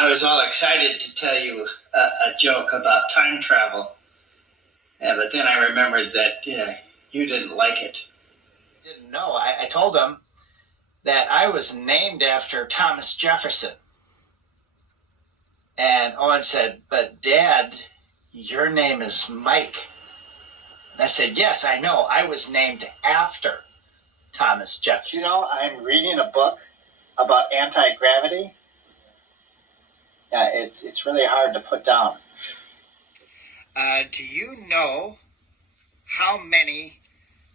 I was all excited to tell you a joke about time travel, but then I remembered that you didn't like it. Didn't know. I told him that I was named after Thomas Jefferson. And Owen said, "But Dad, your name is Mike." And I said, "Yes, I know. I was named after Thomas Jefferson." You know, I'm reading a book about anti-gravity. Yeah, it's really hard to put down. Do you know how many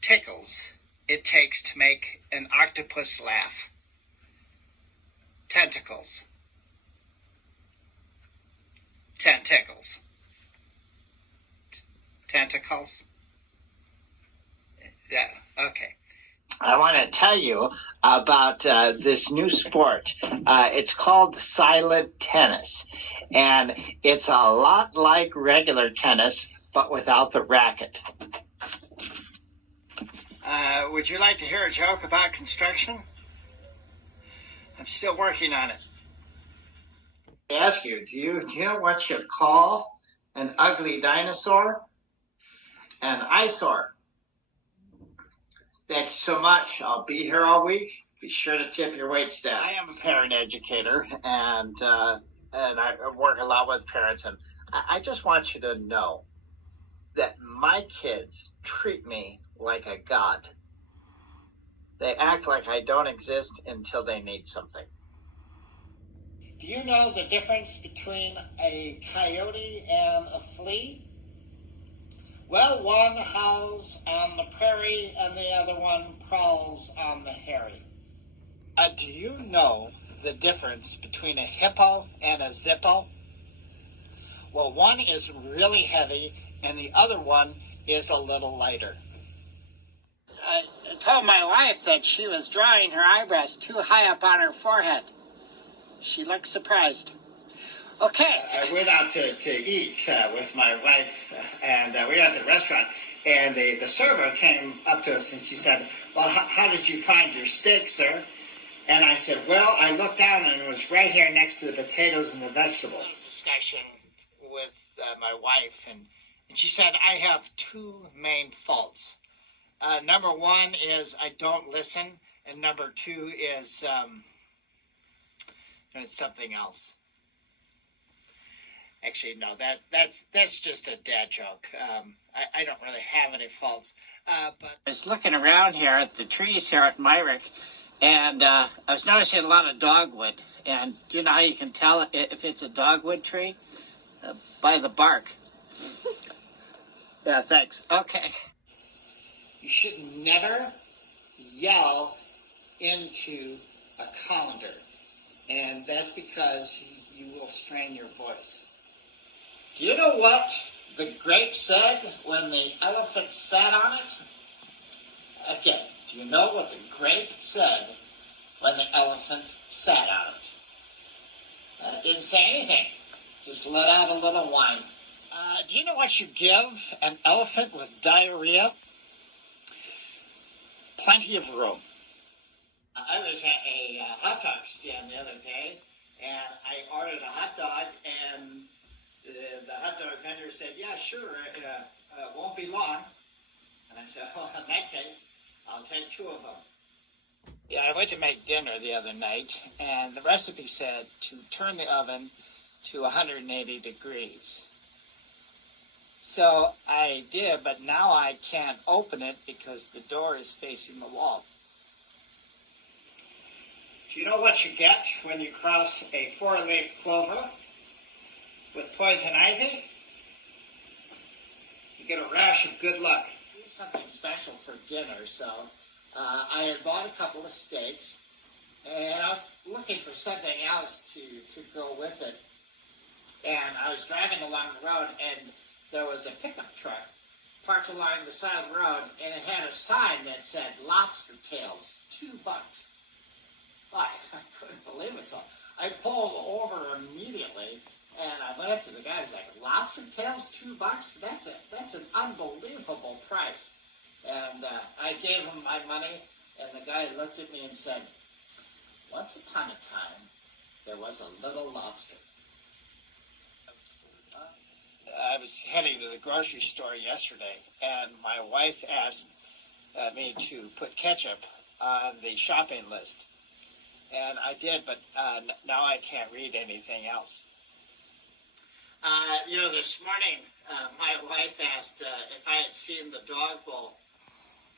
tickles it takes to make an octopus laugh? Tentacles. 10 tickles. Tentacles? Yeah, okay. I want to tell you about this new sport. It's called silent tennis, and it's a lot like regular tennis, but without the racket. Would you like to hear a joke about construction? I'm still working on it. I ask you, do you know what you call an ugly dinosaur? An eyesore. Thank you so much. I'll be here all week. Be sure to tip your waitstaff. I am a parent educator, and I work a lot with parents, and I just want you to know that my kids treat me like a god. They act like I don't exist until they need something. Do you know the difference between a coyote and a flea? Well, one howls on the prairie and the other one prowls on the hairy. Do you know the difference between a hippo and a zippo? Well, one is really heavy and the other one is a little lighter. I told my wife that she was drawing her eyebrows too high up on her forehead. She looked surprised. Okay. I went out to eat with my wife, and we went out to the restaurant, and the server came up to us, and she said, "Well, how did you find your steak, sir?" And I said, "Well, I looked down, and it was right here next to the potatoes and the vegetables." Discussion with my wife, and she said, I have two main faults. Number one is I don't listen, and number two is it's something else. Actually, no, that's just a dad joke. I don't really have any faults. But I was looking around here at the trees here at Myrick, and I was noticing a lot of dogwood. And do you know how you can tell if it's a dogwood tree? By the bark. Yeah, thanks. Okay. You should never yell into a colander. And that's because you will strain your voice. Do you know what the grape said when the elephant sat on it? Again, do you know what the grape said when the elephant sat on it? It didn't say anything. Just let out a little whine. Do you know what you give an elephant with diarrhea? Plenty of room. I was at a hot dog stand the other day, and I ordered a hot dog, and the hot dog vendor said, "Yeah, sure, it won't be long." And I said, "Well, in that case, I'll take 2 of them." Yeah, I went to make dinner the other night, and the recipe said to turn the oven to 180 degrees. So I did, but now I can't open it because the door is facing the wall. Do you know what you get when you cross a 4-leaf clover with poison ivy? You get a rash of good luck. Do something special for dinner, so I had bought a couple of steaks, and I was looking for something else to go with it. And I was driving along the road, and there was a pickup truck parked along the side of the road, and it had a sign that said lobster tails, $2. I couldn't believe it, so I pulled over immediately, and I went up to the guy. I was like, "Lobster tails, $2? That's an unbelievable price." And I gave him my money, and the guy looked at me and said, "Once upon a time, there was a little lobster." was heading to the grocery store yesterday, and my wife asked me to put ketchup on the shopping list. And I did, but now I can't read anything else. This morning, my wife asked if I had seen the dog bowl.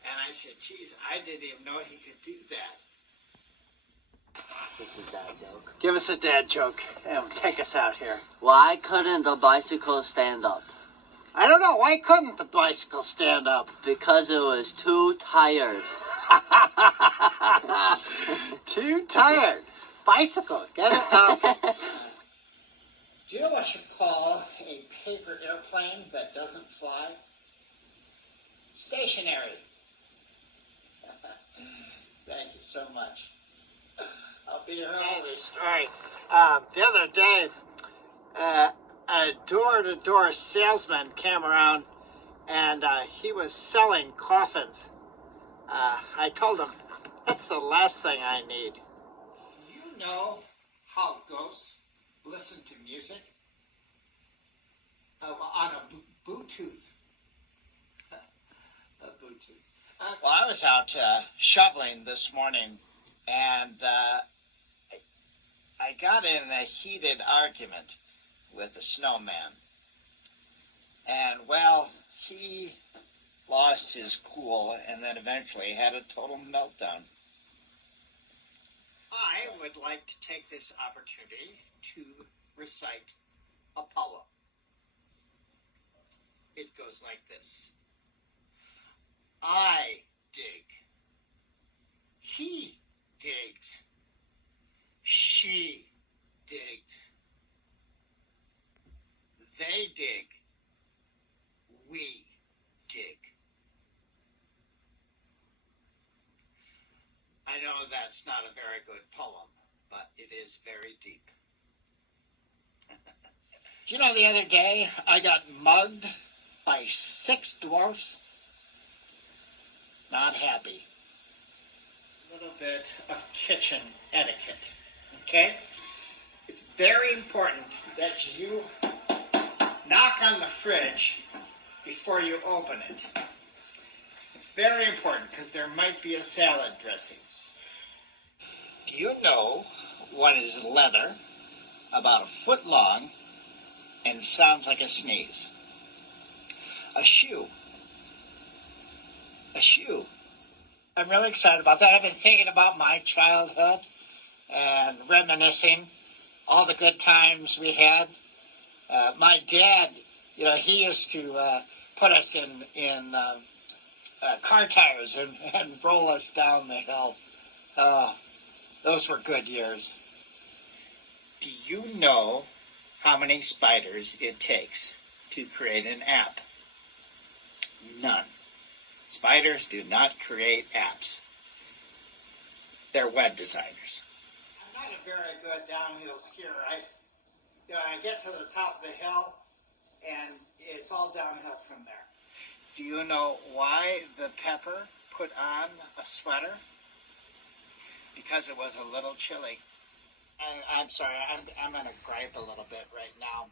And I said, geez, I didn't even know he could do that. This is a dad joke. Give us a dad joke and take us out here. Why couldn't the bicycle stand up? I don't know. Why couldn't the bicycle stand up? Because it was too tired. Too tired. Bicycle. Get it? Do you know what you call a paper airplane that doesn't fly? Stationary. Thank you so much. I'll be here always. Story. The other day, a door-to-door salesman came around, and he was selling coffins. I told him, that's the last thing I need. Do you know how ghosts listen to music? On a Bluetooth. A Bluetooth. Well, I was out shoveling this morning, and I got in a heated argument with the snowman. And, well, he lost his cool and then eventually had a total meltdown. I would like to take this opportunity to recite a poem. It goes like this. I dig. He digs. She digs. They dig. We dig. I know that's not a very good poem, but it is very deep. Do you know the other day I got mugged by 6 dwarfs? Not happy. A little bit of kitchen etiquette, okay? It's very important that you knock on the fridge before you open it. It's very important because there might be a salad dressing. Do you know what is leather about a foot long and sounds like a sneeze? A shoe. A shoe. I'm really excited about that. I've been thinking about my childhood and reminiscing all the good times we had. My dad, he used to put us in car tires and roll us down the hill. Those were good years. Do you know how many spiders it takes to create an app? None. Spiders do not create apps. They're web designers. I'm not a very good downhill skier. I get to the top of the hill, and it's all downhill from there. Do you know why the pepper put on a sweater? Because it was a little chilly. I'm sorry, I'm going to gripe a little bit right now.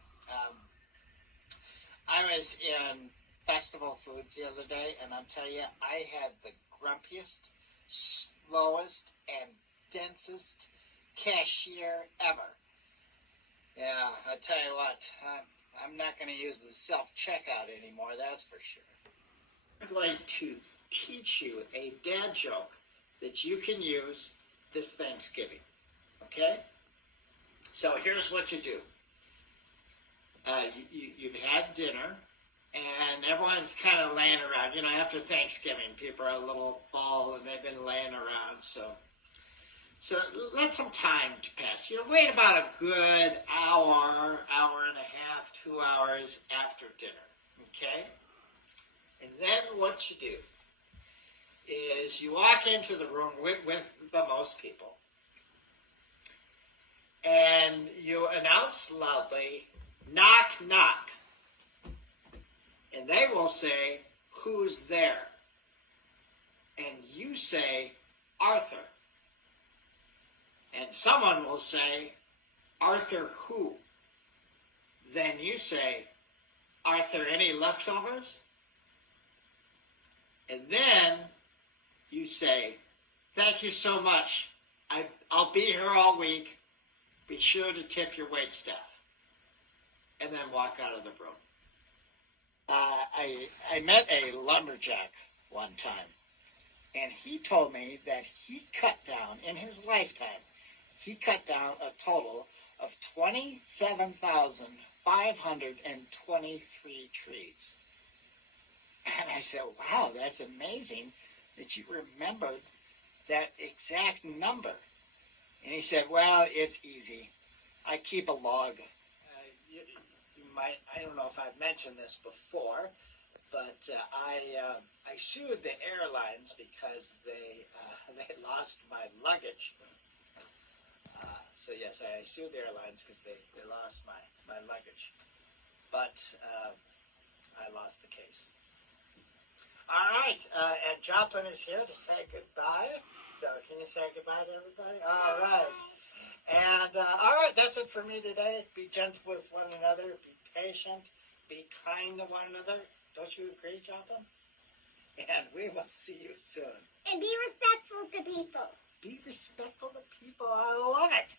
I was in Festival Foods the other day, and I'll tell you, I had the grumpiest, slowest, and densest cashier ever. Yeah, I'll tell you what, I'm not going to use the self-checkout anymore, that's for sure. I'm going to teach you a dad joke that you can use this Thanksgiving, okay? So here's what you do. You've had dinner, and everyone's kind of laying around. After Thanksgiving, people are a little full, and they've been laying around, so let some time to pass. Wait about a good hour, hour and a half, 2 hours after dinner, okay? And then what you do is you walk into the room with the most people, and you announce loudly, knock, knock. And they will say, who's there? And you say, Arthur. And someone will say, Arthur who? Then you say, Are there any leftovers? And then you say, thank you so much. I'll be here all week. Be sure to tip your wait staff. And then walk out of the room. I met a lumberjack one time, and he told me that he cut down, in his lifetime, he cut down a total of 27,523 trees. And I said, wow, that's amazing that you remembered that exact number. And he said, well, it's easy. I keep a log. I don't know if I've mentioned this before, but I sued the airlines because they lost my luggage. So yes, I sued the airlines because they lost my luggage. But I lost the case. All right, and Joplin is here to say goodbye. So can you say goodbye to everybody? All right. And all right, that's it for me today. Be gentle with one another. Be patient. Be kind to one another. Don't you agree, Joplin? And we will see you soon. And be respectful to people. Be respectful to people. I love it.